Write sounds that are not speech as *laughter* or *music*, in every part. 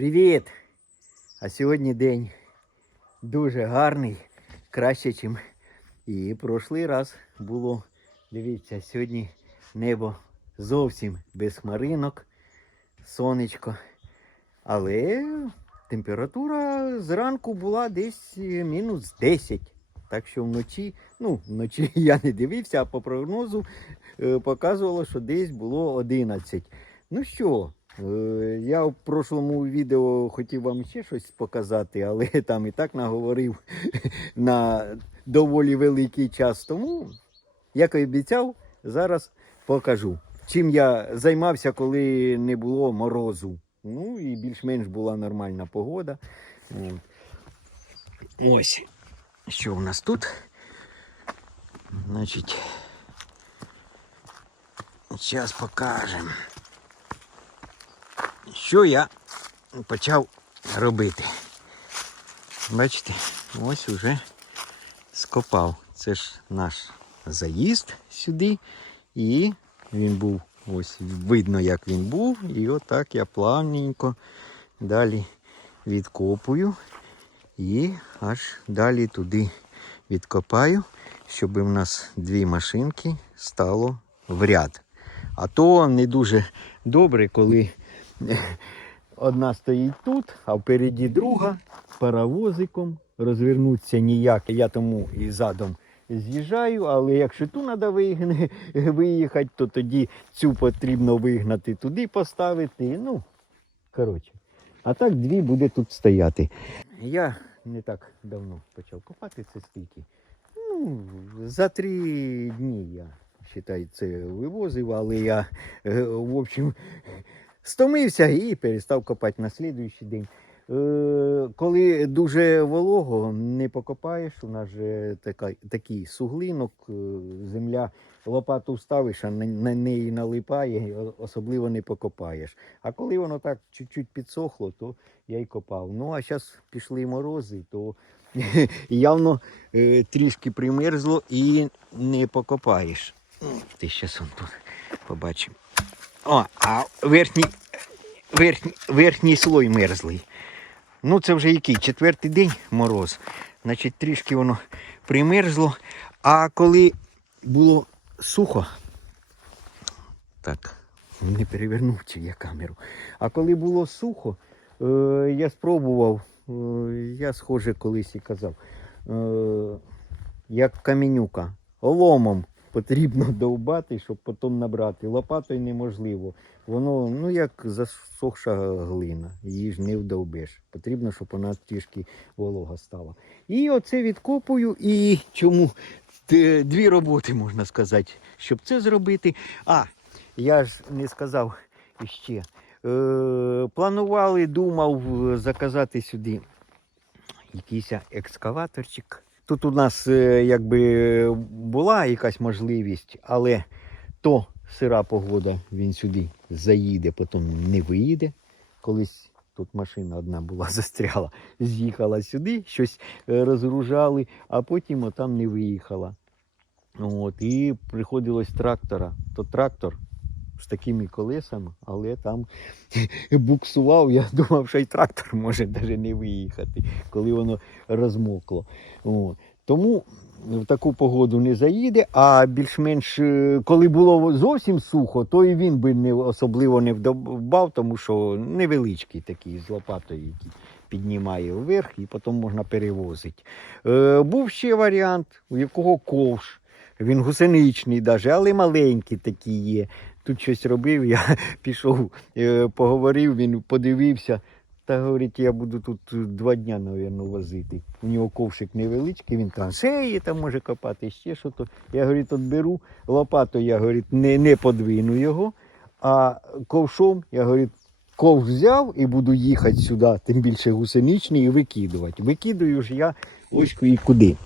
Привіт! А сьогодні день дуже гарний, краще, ніж і прошлий раз було. Дивіться, сьогодні небо зовсім без хмаринок, сонечко. Але температура зранку була десь е, мінус 10. Так що вночі, ну, вночі *laughs* я не дивився, а по прогнозу е, показувало, що десь було 11. Ну що, я в прошлому відео хотів вам ще щось показати, але *laughs* там і так наговорив *laughs* на доволі великий час. Тому, як і обіцяв, зараз покажу. Чим я займався, коли не було морозу. Ну і більш-менш була нормальна погода. Ось, що у нас тут? Значить, зараз покажемо що я почав робити. Бачите, ось уже скопав. Це ж наш заїзд сюди. І він був, ось видно, як він був. І отак я плавненько далі відкопую. І аж далі туди відкопаю, щоб у нас дві машинки стало в ряд. А то не дуже добре, коли *laughs* Одна стоїть тут, а впереді друга паровозиком. Розвернуться ніяк. Я тому і задом з'їжджаю, але якщо ту треба виїхати, то тоді цю потрібно вигнати туди поставити. Ну, коротше. А так дві буде тут стояти. Я не так давно почав копати це скільки. Ну, за три дні я вважаю, це вивозив, але я, е, в общем, Стомився і перестав копати на слідуючий день. Е, коли дуже волого, не покопаєш, у нас же така, такий суглинок, е, земля лопату вставиш, а на, на неї налипає, особливо не покопаєш. А коли воно так чуть-чуть підсохло, то я й копав. Ну а зараз пішли морози, то *laughs* явно е, трішки примерзло і не покопаєш. Ти зараз тут побачимо. О, а верхній, верхній, верхній слой мерзлий. Ну, це вже який? Четвертий день мороз. Значить, трішки воно примерзло. А коли було сухо, так, не перевернув чи я камеру. А коли було сухо, е, я спробував, е, я схоже колись і казав, е, як каменюка, ломом потрібно *laughs* довбати, щоб потім набрати. Лопатою неможливо. Воно ну як засохша глина, її ж не вдовбиш. Потрібно, щоб вона трішки волога стала. І оце відкопую. І чому дві роботи можна сказати, щоб це зробити. А, я ж не сказав іще. Е, планували, думав е, заказати сюди якийсь екскаваторчик. Тут у нас е, якби була якась можливість, але то сира погода, він сюди заїде, потім не виїде. Колись тут машина одна була *laughs* застряла, з'їхала сюди, щось е, розгружали, а потім отам не виїхала. От, і приходилось трактора. То трактор з такими колесами, але там *laughs* буксував, я думав, що й трактор може навіть не виїхати, коли воно розмокло. От. Тому в таку погоду не заїде, а більш-менш, е, коли було зовсім сухо, то і він би не особливо не вдобав, тому що невеличкий такий з лопатою, який піднімає вверх і потім можна перевозити. Е, був ще варіант, у якого ковш. Він гусеничний, даже, але маленький такий є. Тут щось робив, я *laughs* пішов, е, поговорив, він подивився. Та говорить, я буду тут два дня, мабуть, возити. У нього ковшик невеличкий, він каже, там може копати, ще що то. Я говорить, от беру лопатою, я говорить, не, не подвину його, а ковшом, я говорить, ковш взяв і буду їхати сюди, тим більше гусеничний, і викидувати. Викидаю ж я ось і куди.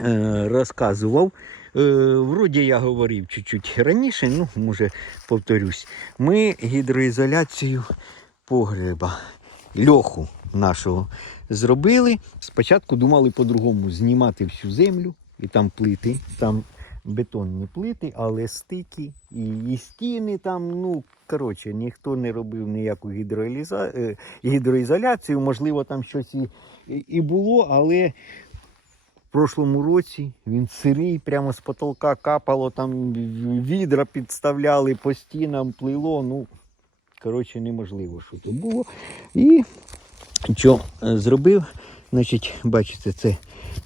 Е, розказував. Е, вроді я говорив чуть-чуть раніше, ну, може, повторюсь. Ми гідроізоляцію погреба льоху нашого зробили. Спочатку думали по-другому знімати всю землю і там плити, там бетонні плити, але стики і, і стіни там, ну, коротше, ніхто не робив ніяку е, гідроізоляцію. Можливо, там щось і, і і було, але в прошлому році він сирий, прямо з потолка капало, там відра підставляли по стінам, плило. Ну, коротше, неможливо, що тут було. І що е, зробив? Значить, бачите, це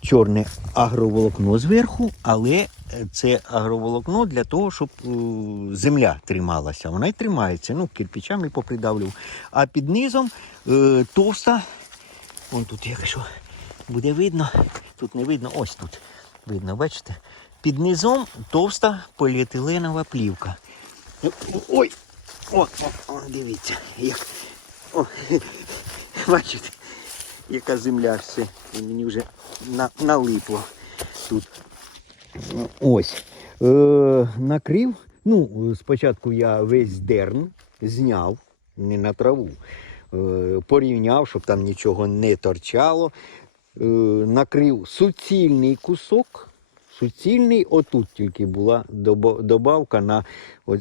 чорне агроволокно зверху, але е, це агроволокно для того, щоб е, земля трималася. Вона й тримається. Ну, кирпичами попридавлював. А під низом е, товста, вон тут, якщо буде видно, тут не видно, ось тут видно, бачите? Під низом товста поліетиленова плівка. Ой! О, о, о, дивіться, як. О, бачите, яка земля все. Мені вже на, налипло тут. Ось. Е, накрив. Ну, спочатку я весь дерн зняв, не на траву. Е, порівняв, щоб там нічого не торчало. Е, накрив суцільний кусок. Суцільний, отут тільки була добавка на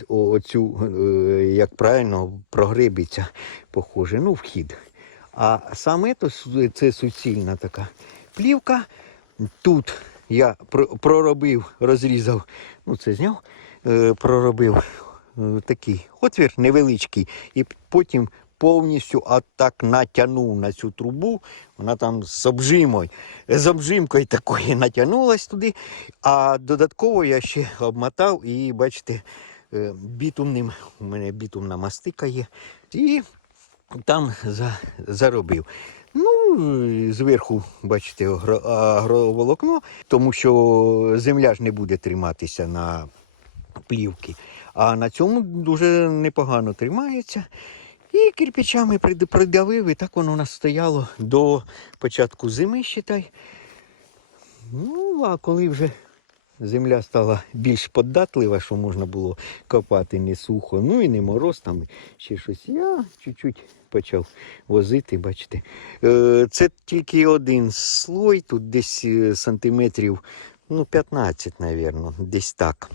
оцю, е, як правильно, прогребиця, похоже, ну, вхід. А саме то це суцільна така плівка. Тут я проробив, розрізав, ну це зняв, е, проробив такий отвір невеличкий, і потім повністю отак натягнув на цю трубу. Вона там з обжимою, з обжимкою такою *laughs* натягнулась туди. А додатково я ще обмотав і бачите, е, бітумним, у мене бітумна мастика є. І там за, заробив. Ну, зверху, бачите, агроволокно, тому що земля ж не буде триматися на плівки. А на цьому дуже непогано тримається. І кирпичами придавив, і так воно у нас стояло до початку зими, считай. Ну, а коли вже земля стала більш податлива, що можна було копати не сухо, ну і не мороз, там ще щось. Я чуть-чуть почав возити, бачите. Е, Це тільки один слой, тут десь е, сантиметрів ну, 15, мабуть, десь так.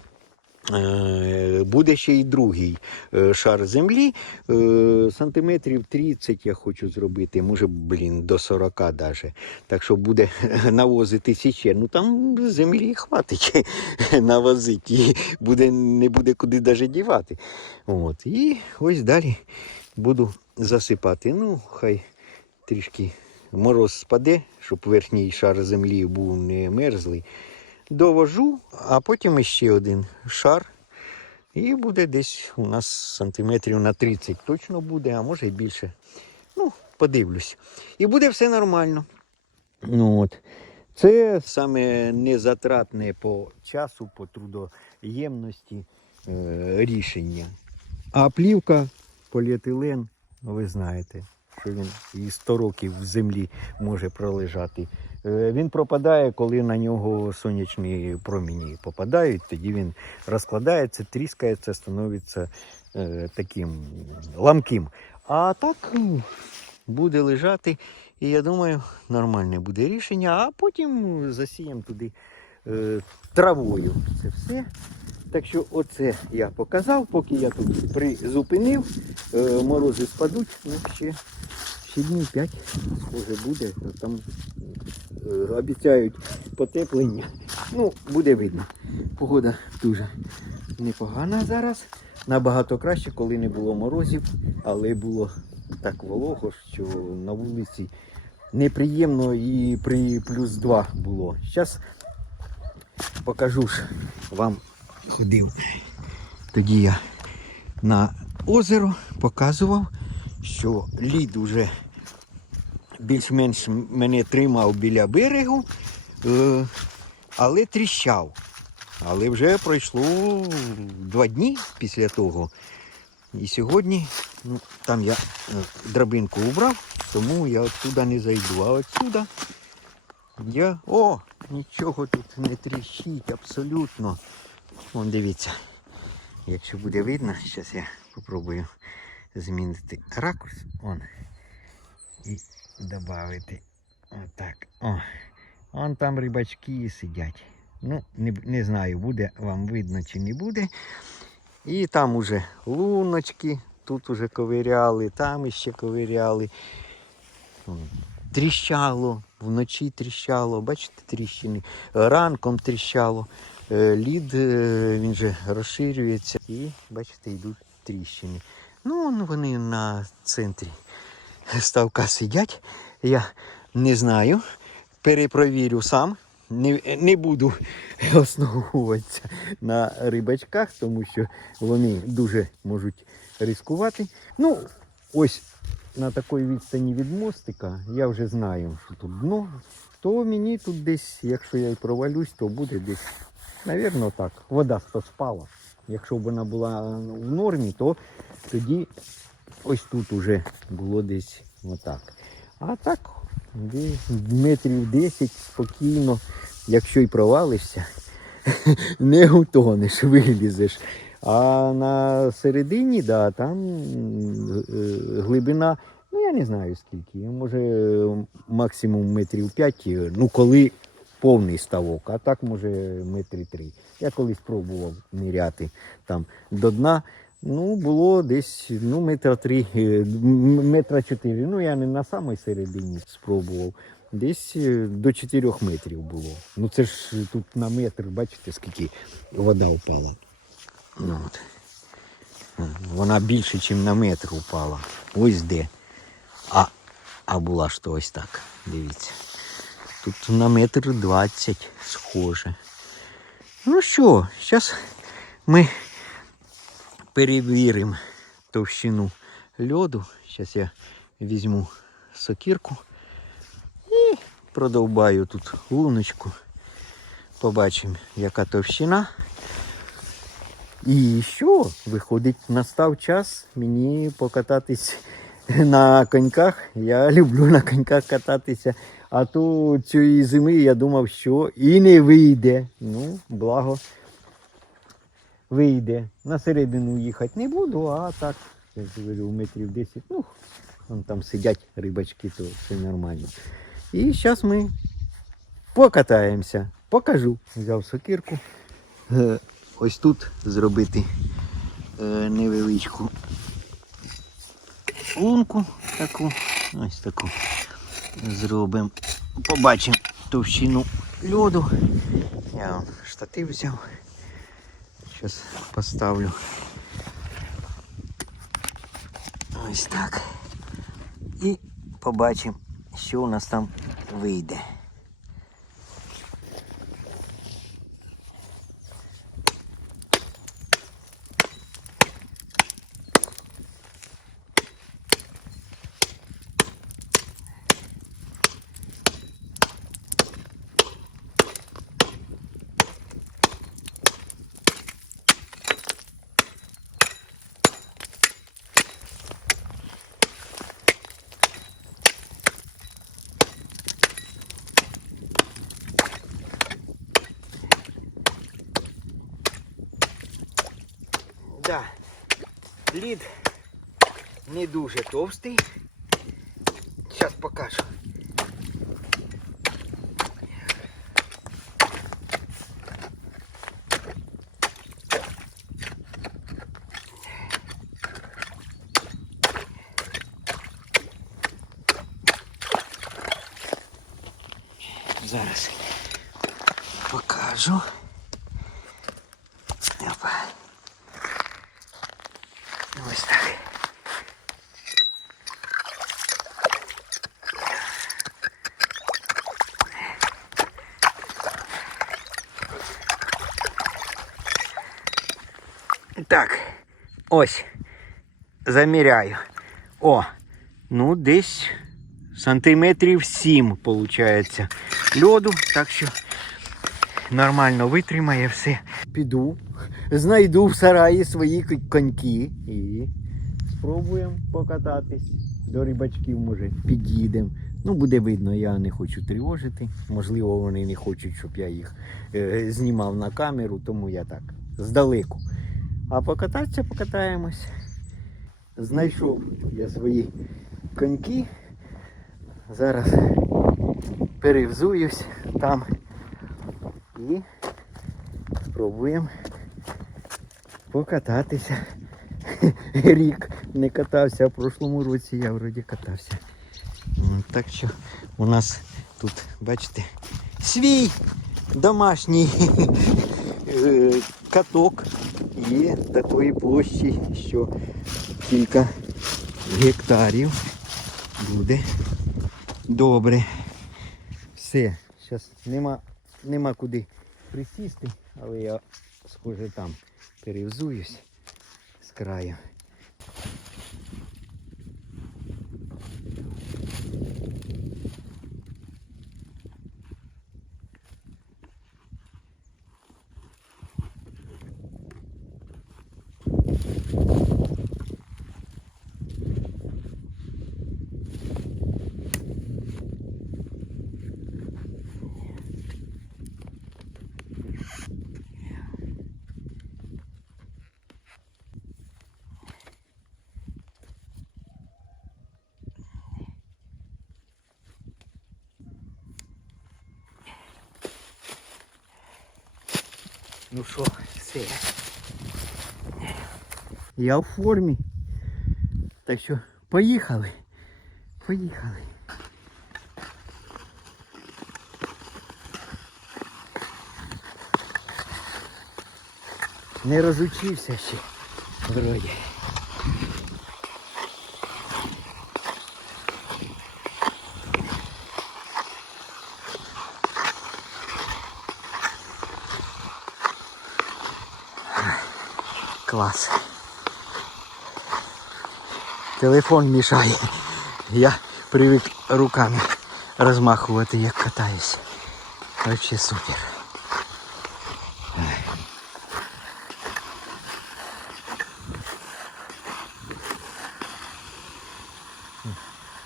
Е, Буде ще й другий е, шар землі. Е, Сантиметрів 30 я хочу зробити, може, блін, до 40 даже. Так що буде *laughs* навозити ще. Ну там землі хватить *laughs* навозити. І буде, не буде куди даже дівати. От. І ось далі буду засипати. Ну, хай трішки мороз спаде, щоб верхній шар землі був не мерзлий довожу, а потім іще один шар. І буде десь у нас сантиметрів на 30 точно буде, а може і більше. Ну, подивлюсь. І буде все нормально. Ну, от. Це саме незатратне по часу, по трудоємності е, рішення. А плівка, поліетилен, ви знаєте, що він і 100 років в землі може пролежати. Е, Він пропадає, коли на нього сонячні промені попадають, тоді він розкладається, тріскається, становиться е, таким ламким. А так буде лежати, і я думаю, нормальне буде рішення, а потім засіємо туди е, травою. Це все. Так що оце я показав, поки я тут призупинив, е, морози спадуть, ну ще, ще днів 5, схоже, буде. Там е, обіцяють потеплення. Ну, буде видно. Погода дуже непогана зараз. Набагато краще, коли не було морозів, але було так волого, що на вулиці неприємно і при плюс 2 було. Зараз покажу ж вам ходив. Тоді я на озеро показував, що лід уже більш-менш мене тримав біля берегу, е, але тріщав. Але вже пройшло два дні після того. І сьогодні ну, там я е, драбинку убрав, тому я оттуда не зайду. А отсюда я. О! Нічого тут не тріщить абсолютно. Вон дивіться. Якщо буде видно, зараз я спробую змінити ракурс. Он. І додати. Отак. О. Вон там рибачки сидять. Ну, не, не знаю, буде вам видно чи не буде. І там уже луночки, тут уже ковиряли, там іще ковиряли. Тріщало, вночі тріщало, бачите, тріщини. Ранком тріщало. Е, Лід е, він же розширюється і, бачите, йдуть тріщини. Ну, вони на центрі ставка сидять. Я не знаю. Перепровірю сам. Не, не буду основуватися на рибачках, тому що вони дуже можуть ризикувати. Ну, ось на такій відстані від мостика я вже знаю, що тут дно. То мені тут десь, якщо я й провалюсь, то буде десь, навірно, так. Вода спала. Якщо б вона була в нормі, то тоді ось тут уже було десь отак. А так, метрів 10 спокійно, якщо й провалишся, *laughs* не утонеш, вилізеш. А на середині, да, там е, глибина, ну я не знаю скільки, може е, максимум метрів 5, ну коли повний ставок, а так може метрі 3. Я колись пробував ниряти там до дна. Ну, було десь ну, метра три, е, метра чотири. Ну, я не на самій середині спробував. Десь е, до 4 метрів було. Ну це ж тут на метр, бачите, скільки вода впала. Ну, от. Вона більше, ніж на метр упала. Ось де. А, а була ж то ось так. Дивіться. Тут на метр двадцять схоже. Ну що, зараз ми перевіримо товщину льоду. Зараз я візьму сокирку і продовбаю тут луночку. Побачимо, яка товщина. І що? Виходить, настав час мені покататись *laughs* на коньках. Я люблю на коньках кататися. А то цієї зими я думав, що і не вийде. Ну, благо вийде. На середину їхати не буду, а так, я говорю, метрів 10. Ну, вон там сидять рибачки, то все нормально. І зараз ми покатаємося. Покажу. Взяв сокирку. Ось тут зробити е, невеличку лунку таку. Ось таку зробимо. Побачимо товщину льоду. Я штатив взяв. Зараз поставлю. Ось так. І побачимо, що у нас там вийде. Да, лід не дуже товстий. Зараз покажу. Зараз покажу. Опа. Ось так. Так, ось. Заміряю. О, ну десь сантиметрів 7 виходить льоду, так що нормально витримає все. Піду, знайду в сараї свої коньки і спробуємо покататись. До рибачків, може, під'їдемо. Ну, буде видно, я не хочу тривожити. Можливо, вони не хочуть, щоб я їх е, знімав на камеру, тому я так здалеку. А покататися покатаємось. Знайшов я свої коньки. Зараз перевзуюсь там і Спробуємо покататися. *laughs* Рік не катався, а в прошлому році я вроді катався. Так що у нас тут, бачите, свій домашній *laughs* е, каток є такої площі, що кілька гектарів буде добре. Все, зараз нема, нема куди присісти, але я схоже там перевзуюсь з краю. Ну що, все. Я в формі. Так що поїхали. Поїхали. Не розучився ще вроді. Клас. Телефон мішає. Я привик руками розмахувати, як катаюсь. Вообще супер.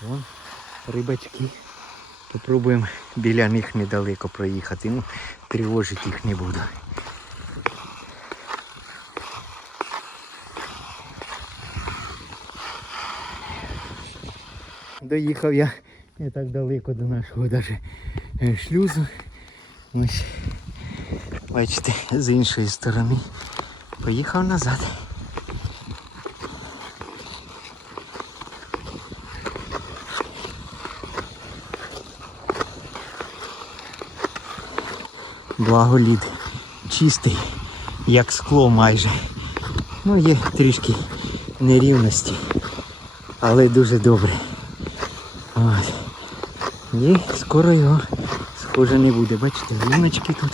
Вон рибачки. Попробуємо біля них недалеко проїхати. Ну, тривожити їх не буду. Доїхав я не так далеко до нашого даже е, шлюзу. Ось, бачите, з іншої сторони. Поїхав назад. Благо лід чистий, як скло майже. Ну, є трішки нерівності, але дуже добре. От. І скоро його схоже не буде. Бачите, луночки тут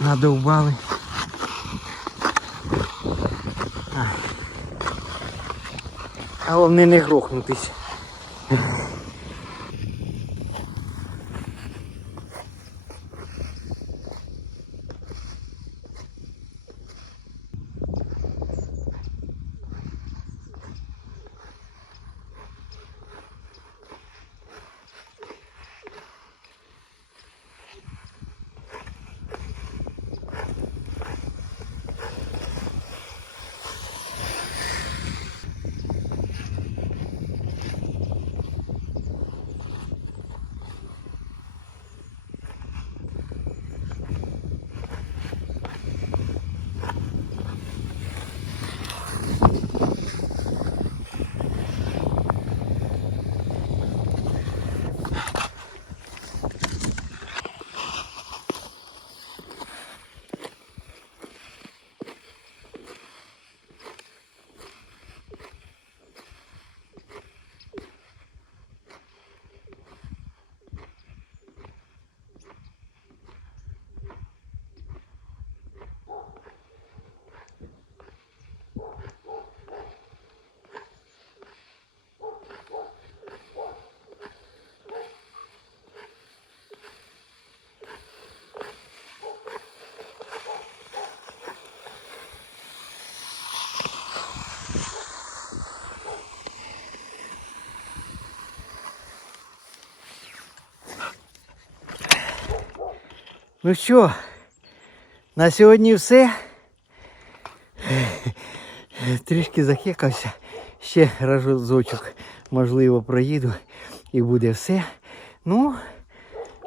надовбали. А головне не грохнутись. Ну що, на сьогодні все. Трішки захекався. Ще разочок, можливо, проїду і буде все. Ну,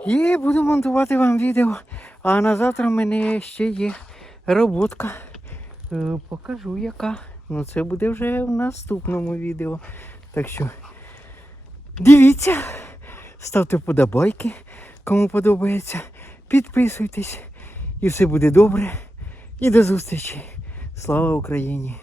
і буду монтувати вам відео. А на завтра в мене ще є роботка. Е, покажу яка. Ну це буде вже в наступному відео. Так що дивіться, ставте вподобайки, кому подобається. Підписуйтесь, і все буде добре. І до зустрічі. Слава Україні!